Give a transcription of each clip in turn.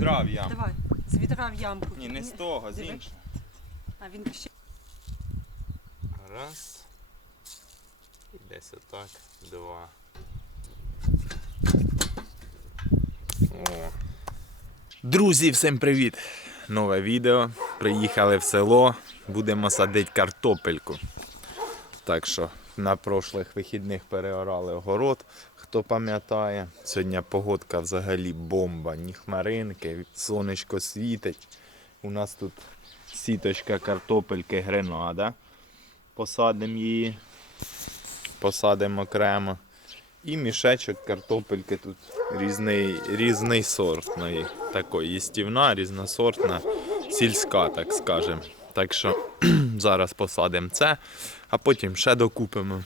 відра в яму. Давай, з відра в ямку. Ні, не з того, з Диви. іншого. А він ще Раз. І десь отак. Два. О. Друзі, всім привіт! Нове відео. Приїхали в село. Будемо садити картопельку. Так що на прошлих вихідних переорали огород, хто пам'ятає. Сьогодні погодка взагалі бомба, ні хмаринки, сонечко світить. У нас тут сіточка картопельки гренада. Посадимо її, посадимо окремо. І мішечок картопельки тут різний, різний сортної. Такої їстівна, різносортна, сільська, так скажемо. Так що зараз посадимо це, а потім ще докупимо.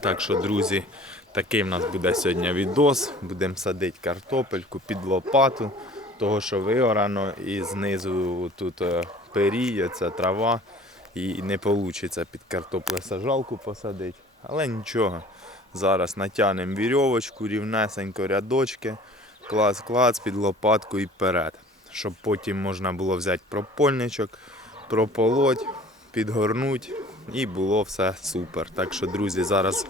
Так що, друзі, такий в нас буде сьогодні відос. Будемо садити картопельку під лопату, того що виорано і знизу тут е, періє, це трава. І не вийде під картоплесажалку посадити. Але нічого. Зараз натягнемо вірьовочку, рівнесенько рядочки, клац-клац під лопатку і вперед. Щоб потім можна було взяти пропольничок, прополоть, підгорнуть і було все супер. Так що, друзі, зараз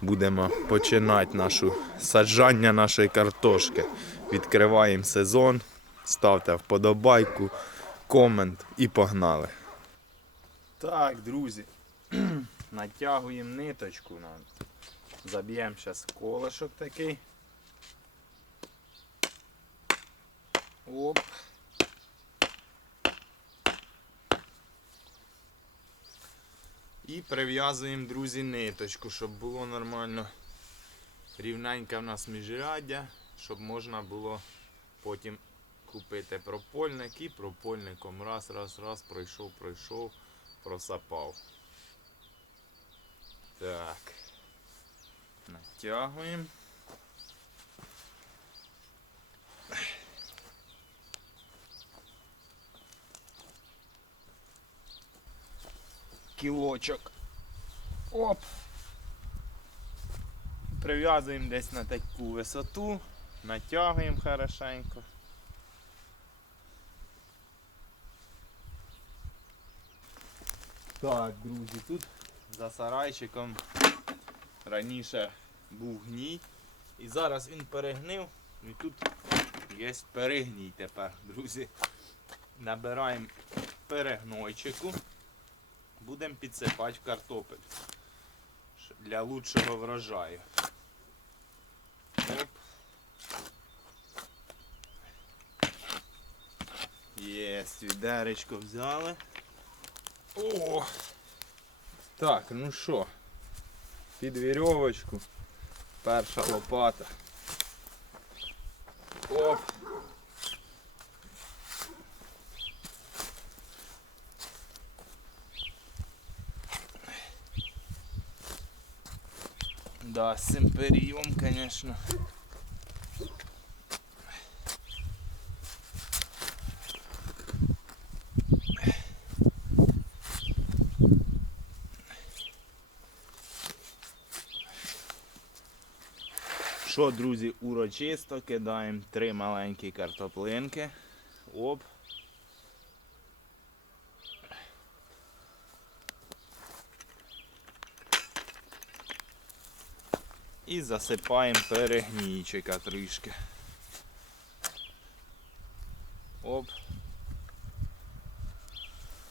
будемо починати нашу саджання нашої картошки. Відкриваємо сезон, ставте вподобайку, комент і погнали. Так, друзі, натягуємо ниточку. Заб'ємо зараз колешок такий. Оп. І прив'язуємо, друзі, ниточку, щоб було нормально рівненьке в нас міжряддя, щоб можна було потім купити пропольник і пропольником раз, раз, раз, пройшов, пройшов, просапав. Так. Натягуємо. Кілочок. Оп. Прив'язуємо десь на таку висоту, натягуємо хорошенько. Так, друзі, тут за сарайчиком раніше був гній. І зараз він перегнив. І тут є перегній тепер, друзі. Набираємо перегнойчику. Будемо підсипати картопель. Для лучшого врожаю. Оп. Єсть, відеречко взяли. О! Так, ну що, під вірьовочку. Перша лопата. Оп. Да, з цим звісно. Що, друзі, урочисто кидаємо три маленькі картоплинки. Оп. І засипаємо перегнійчика трішки. Оп.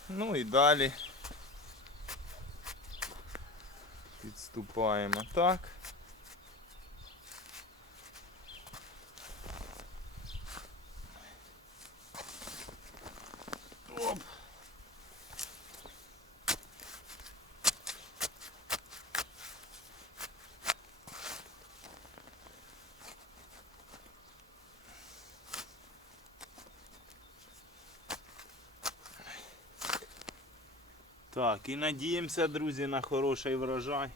Ну і далі підступаємо так. Оп. Так, і надіємося, друзі, на хороший врожай.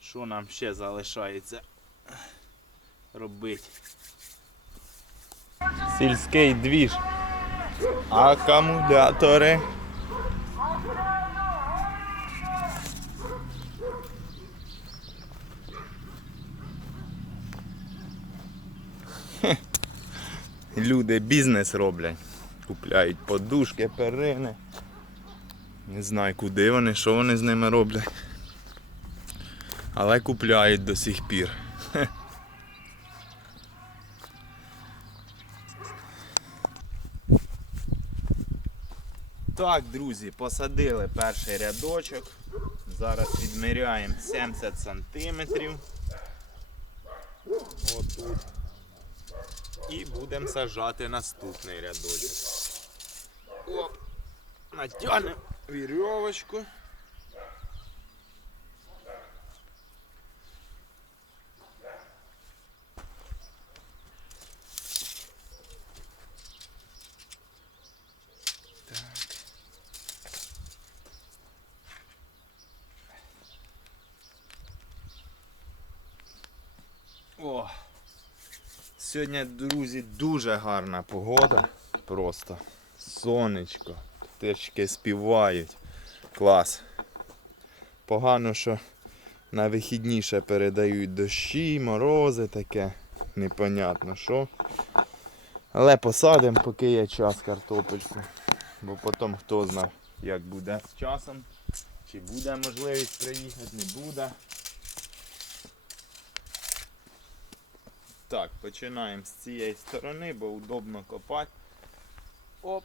Що нам ще залишається робити? Сільський двіж. Акумулятори. люди бізнес роблять. Купляють подушки, перини. Не знаю, куди вони, що вони з ними роблять. Але купляють до сих пір. Так, друзі, посадили перший рядочок. Зараз відміряємо 70 сантиметрів. Отут. І будемо сажати наступний рядочок. Оп. Натягнемо вірьовочку. О! Сьогодні, друзі, дуже гарна погода. Просто сонечко, птички співають. Клас. Погано, що на вихідні ще передають дощі, морози таке. Непонятно що. Але посадимо, поки є час картопельку. Бо потім хто знає, як буде з часом. Чи буде можливість приїхати, не буде. Так, починаємо з цієї сторони, бо удобно копати. Оп.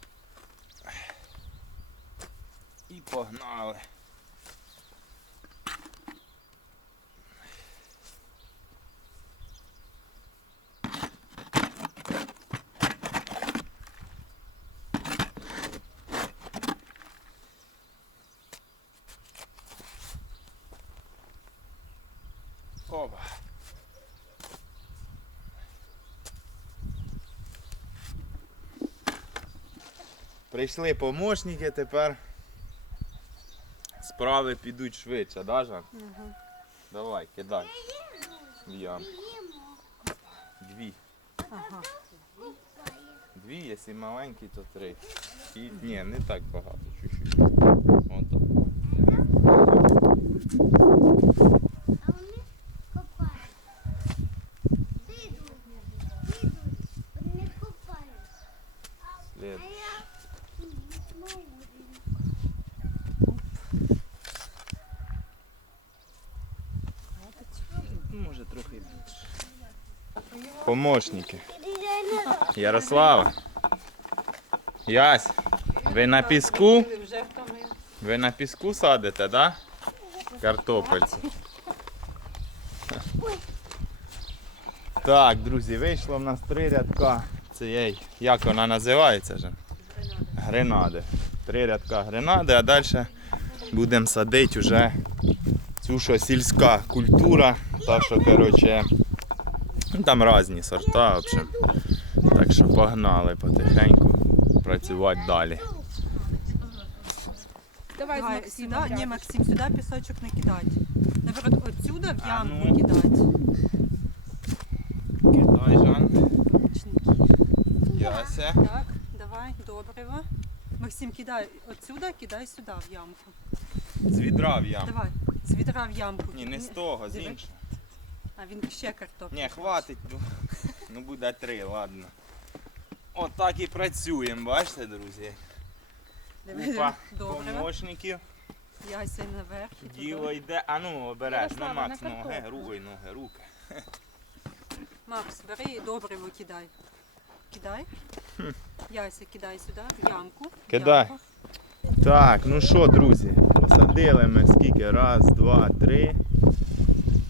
І погнали. Опа. Прийшли помощники, тепер справи підуть швидше, да, Жан? Угу. Давай, кидай. В. Дві. Ага. Дві, якщо маленькі, то три. І, ні, не так багато, чуть-чуть. Отак. А вони копають. Підуть, підуть, вони копають. Слід. А я знову. Ну, може трохи більше. Помощники. Ярослава. Ясь, ви на піску? Ви на піску садите, да? Картопельці. Так, друзі, вийшло в нас три рядка цієї, як вона називається вже? Гренади. Три рядка гренади, а далі будемо садити вже цю що сільська культура. Та що, коротше, там різні сорта, в общем. Так що погнали потихеньку працювати далі. Давай, Давай, Максим, сюди, ні, Максим, сюди пісочок не кидати. Наоборот, отсюда в А ямку ну. кидати. Кидай, Жан. Яся. Так, давай, добриво. Максим, кидай отсюда, кидай сюди в ямку. З відра в яму. Давай, з відра в ямку. Ні, не з того, з Диви. іншого. А він ще картоплю. Ні, хватить. ну. Ну буде три, ладно. От так і працюємо, бачите, друзі. Опа, Добриво. помощників. Яйця наверх. і туди. Діло йде. А ну обережно, Ярослава, Макс, на ноги, картоплю. руки, ноги, руки. Макс, бери і добриво кидай. Кидай. Яйця кидай сюди, в ямку. в Кидай. ямку. Так, ну що, друзі, посадили ми скільки? Раз, два, три,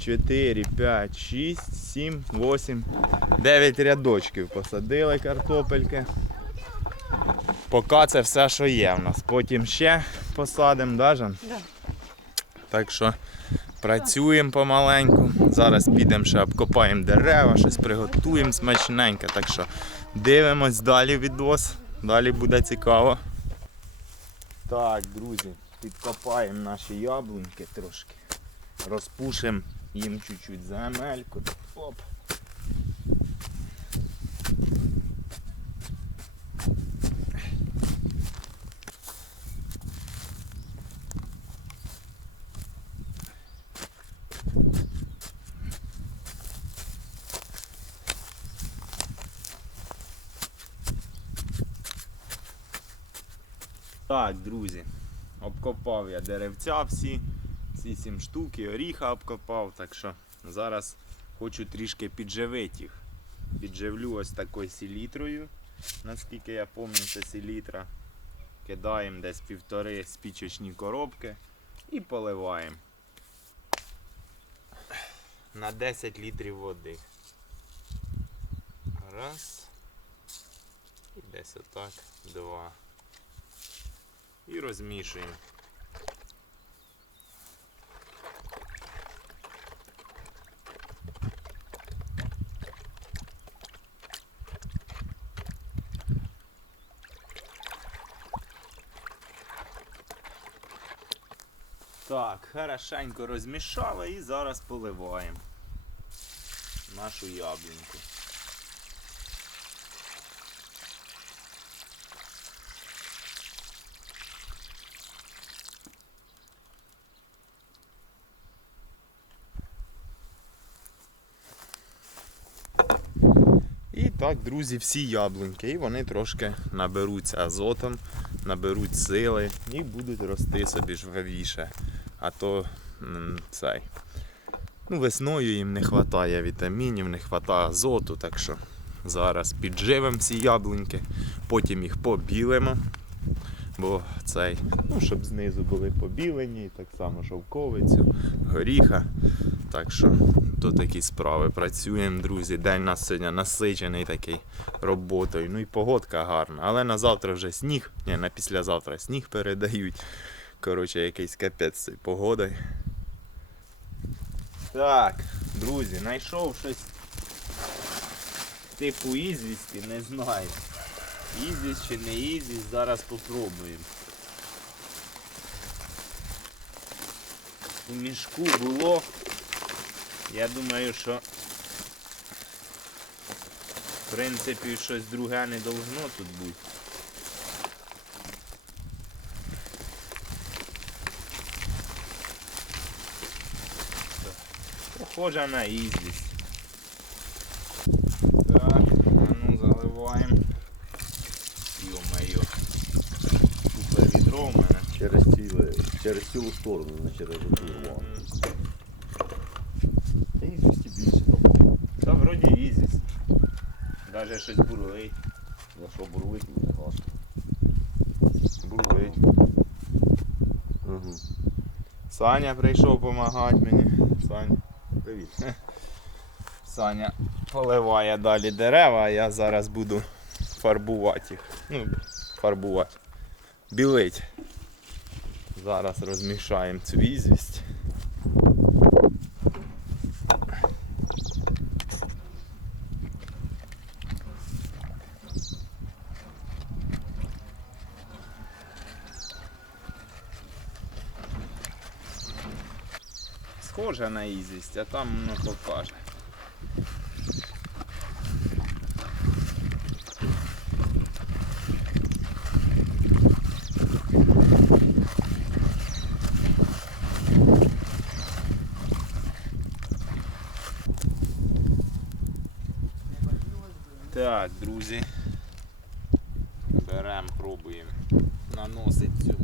чотири, п'ять, шість, сім, восім, дев'ять рядочків посадили картопельки. Поки це все, що є в нас. Потім ще посадимо, да, Жан? Да. Так що працюємо помаленьку. Зараз підемо ще обкопаємо дерева, щось приготуємо смачненьке. Так що дивимось далі відос. Далі буде цікаво. Так, друзі, підкопаємо наші яблуньки трошки. Розпушимо їм чуть-чуть земельку. Оп. Так, друзі, обкопав я деревця всі всі сім штуки, оріха обкопав, так що зараз хочу трішки підживити їх. Підживлю ось такою селітрою, наскільки я пам'ятаю, це селітра. Кидаємо десь півтори спічечні коробки і поливаємо. На 10 літрів води. Раз. І десь отак. Два. І розмішуємо. Так, хорошенько розмішали і зараз поливаємо нашу яблуньку. І так, друзі, всі яблуньки. І вони трошки наберуться азотом, наберуть сили і будуть рости собі жвавіше. А то цей. Ну, весною їм не вистачає вітамінів, не вистачає азоту, так що зараз підживемо ці яблуньки, потім їх побілимо. Бо цей, ну, щоб знизу були побілені, так само шовковицю, горіха. Так що то такі справи. Працюємо, друзі. День нас сьогодні насичений такий роботою. Ну і погодка гарна. Але на завтра вже сніг. Ні, на післязавтра сніг передають. Коротше, якийсь капець з погодою. Так, друзі, знайшов щось типу ізвісті, не знаю. Ізвість чи не ізвість, зараз попробуємо. У мішку було. Я думаю, що в принципі щось друге не должно тут бути. Похоже на ізвість. Так, а ну заливаємо. Йо-моє. Супер відро у мене. Через ціле, через цілу сторону, не через одну рвану. Та їх більше там. Та вроді ізвість. Даже щось бурлить. Якщо бурлить, буде класно. Бурлить. Угу. Саня прийшов допомагати мені. Саня. Привіт. Саня поливає далі дерева, а я зараз буду фарбувати їх. Ну, фарбувати. Білить. Зараз розмішаємо цю ізвість. Схоже на ізвість, а там воно покаже. Так, друзі. Беремо, пробуємо наносити цю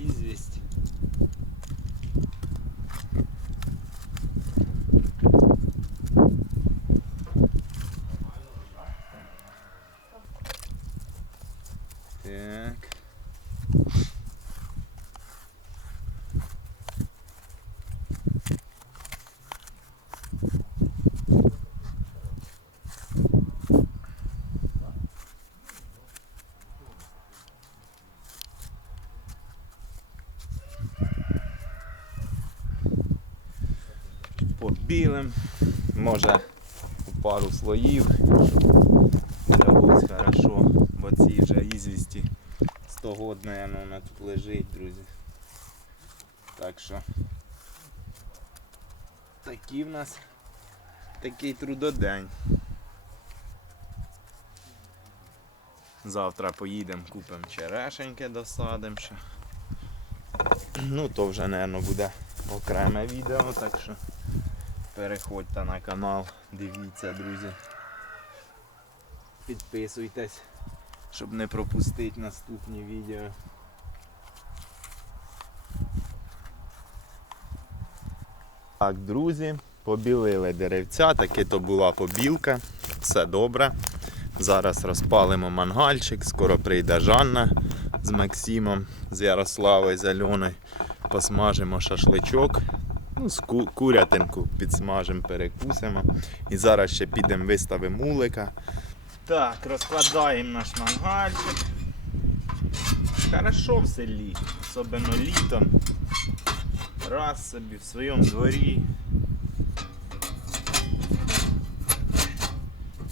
ізвість. Так. Побілим, може у пару слоїв. Це ось хорошо, бо ці вже ізвісті 100 год, наверное, вона тут лежить, друзі. Так що такий в нас такий трудодень. Завтра поїдемо, купимо черешеньки, досадимо ще. Ну, то вже, мабуть, буде окреме відео, так що Переходьте на канал, дивіться, друзі. Підписуйтесь, щоб не пропустити наступні відео. Так, друзі, побілили деревця, таки то була побілка, все добре. Зараз розпалимо мангальчик, скоро прийде Жанна з Максимом, з Ярославою, з Альоною. Посмажимо шашличок. Ну, ку- курятинку підсмажимо, перекусимо. І зараз ще підемо виставимо улика. Так, розкладаємо наш мангальчик. Хорошо в селі, особливо літом. Раз собі в своєму дворі.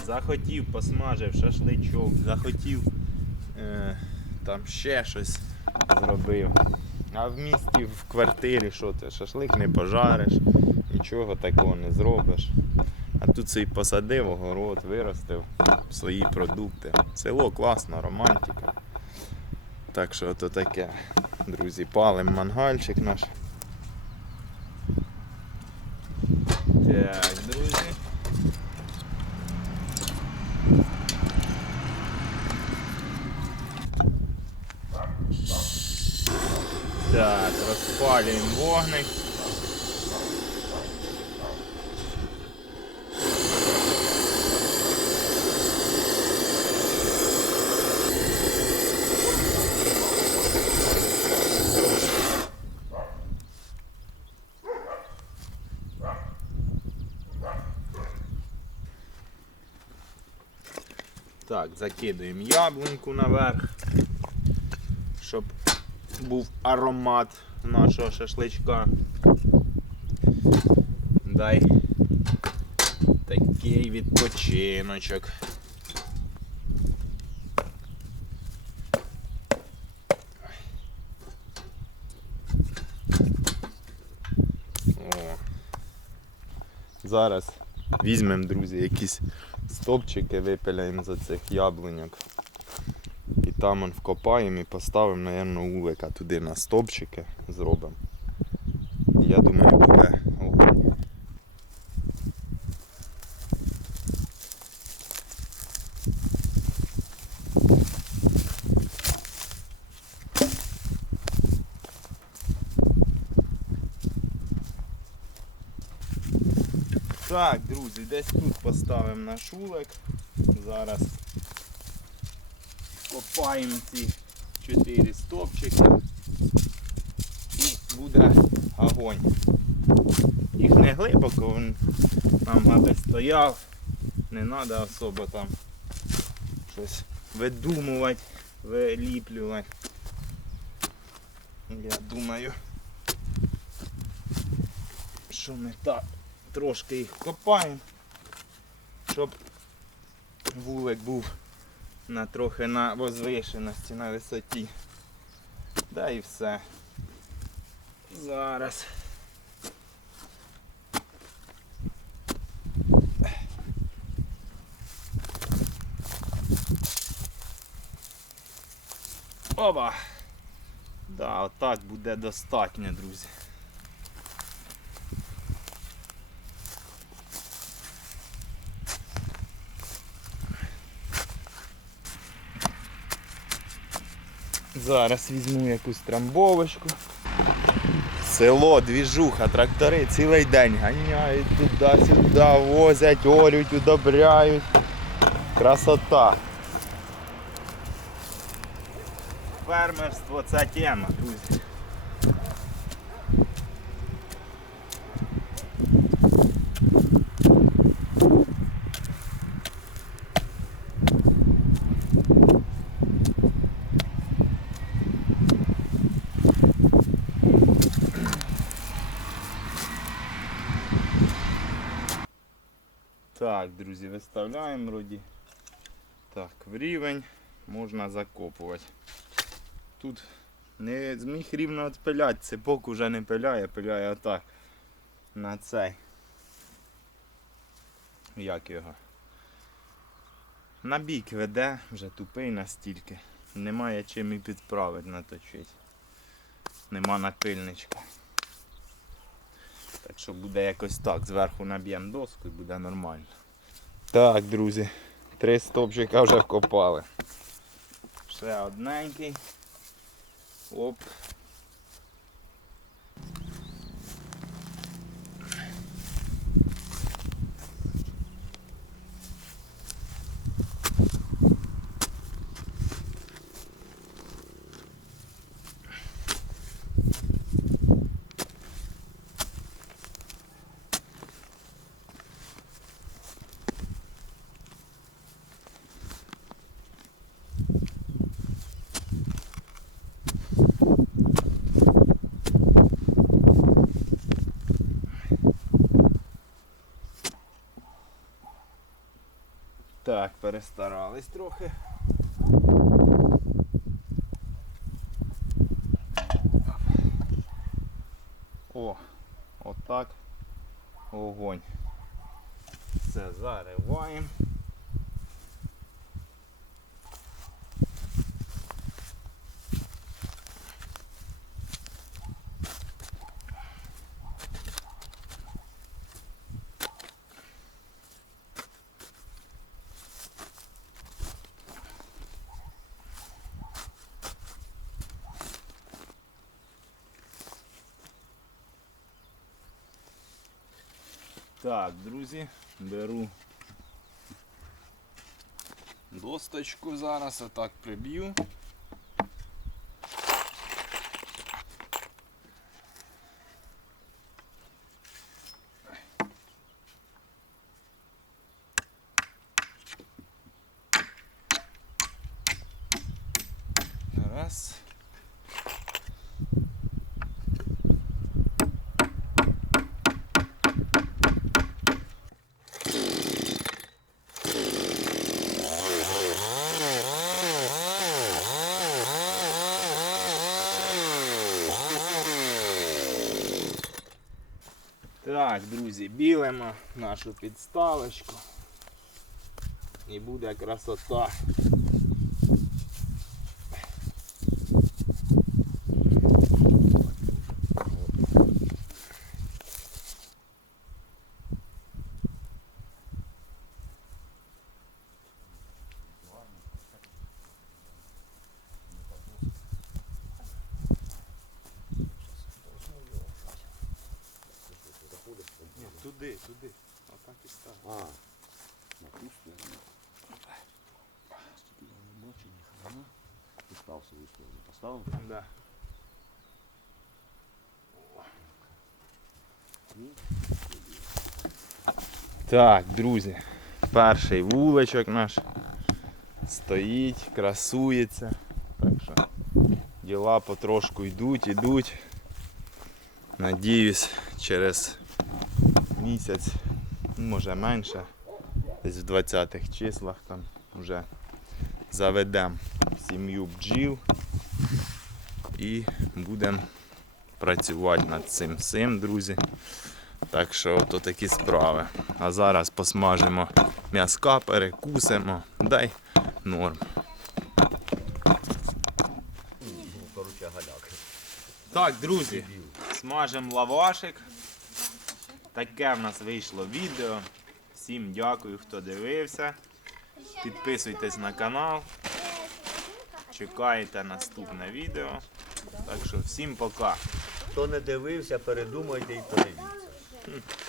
Захотів, посмажив шашличок, захотів е, там ще щось зробив. А в місті, в квартирі, що ти, шашлик не пожариш, нічого такого не зробиш. А тут цей посадив огород, виростив свої продукти. Село класно, романтика. Так що то таке, друзі, палим мангальчик наш. Так, вогник. Так, закидуємо яблуньку наверх, щоб був аромат нашого шашличка. Дай такий відпочиночок. О. Зараз візьмемо, друзі, якісь стопчики, випиляємо за цих яблуньок. Там он вкопаємо і поставимо, мабуть, улика туди на стопчики зробимо. Я думаю, буде огонь. Так, друзі, десь тут поставимо наш улик. Зараз копаємо ці чотири стопчики і буде огонь. Їх не глибоко, він нам аби стояв, не треба особо там щось видумувати, виліплювати. Я думаю, що ми так трошки їх копаємо, щоб вулик був на трохи на возвишеності, на висоті. Да і все. Зараз. Оба! Да, отак буде достатньо, друзі. Зараз візьму якусь трамбовочку. Село, двіжуха, трактори цілий день ганяють туди-сюди, возять, орють, удобряють. Красота. Фермерство це тема, друзі. Так, друзі, виставляємо вроді. Так, в рівень можна закопувати. Тут не зміг рівно відпиляти, цепок уже не пиляє, пиляє отак. На цей. Як його? На бік веде, вже тупий настільки. Немає чим і підправити наточити. Нема напильничка. Так що буде якось так. Зверху наб'ємо доску і буде нормально. Так, друзі, три стопчика вже вкопали. Ще одненький. Оп. Перестарались трохи. О, отак. Огонь. Все зариваємо. Так, друзі, беру досточку зараз, отак приб'ю. Раз. Так, друзі, білимо нашу підставочку. І буде красота. туди, туди. Отак і став. А, на ту сторону. Стільки я не бачу, ніхрена. Постав свою сторону. Поставив? Да. Так, друзі, перший вуличок наш стоїть, красується. Так що діла потрошку йдуть, йдуть. Надіюсь, через місяць, ну, може менше, десь в 20-х числах там вже заведемо сім'ю бджіл і будемо працювати над цим всім, друзі. Так що то такі справи. А зараз посмажимо м'яска, перекусимо. Дай норм. Так, друзі, смажемо лавашик. Таке в нас вийшло відео. Всім дякую, хто дивився. Підписуйтесь на канал. Чекайте наступне відео. Так що всім пока. Хто не дивився, передумайте і подивіться.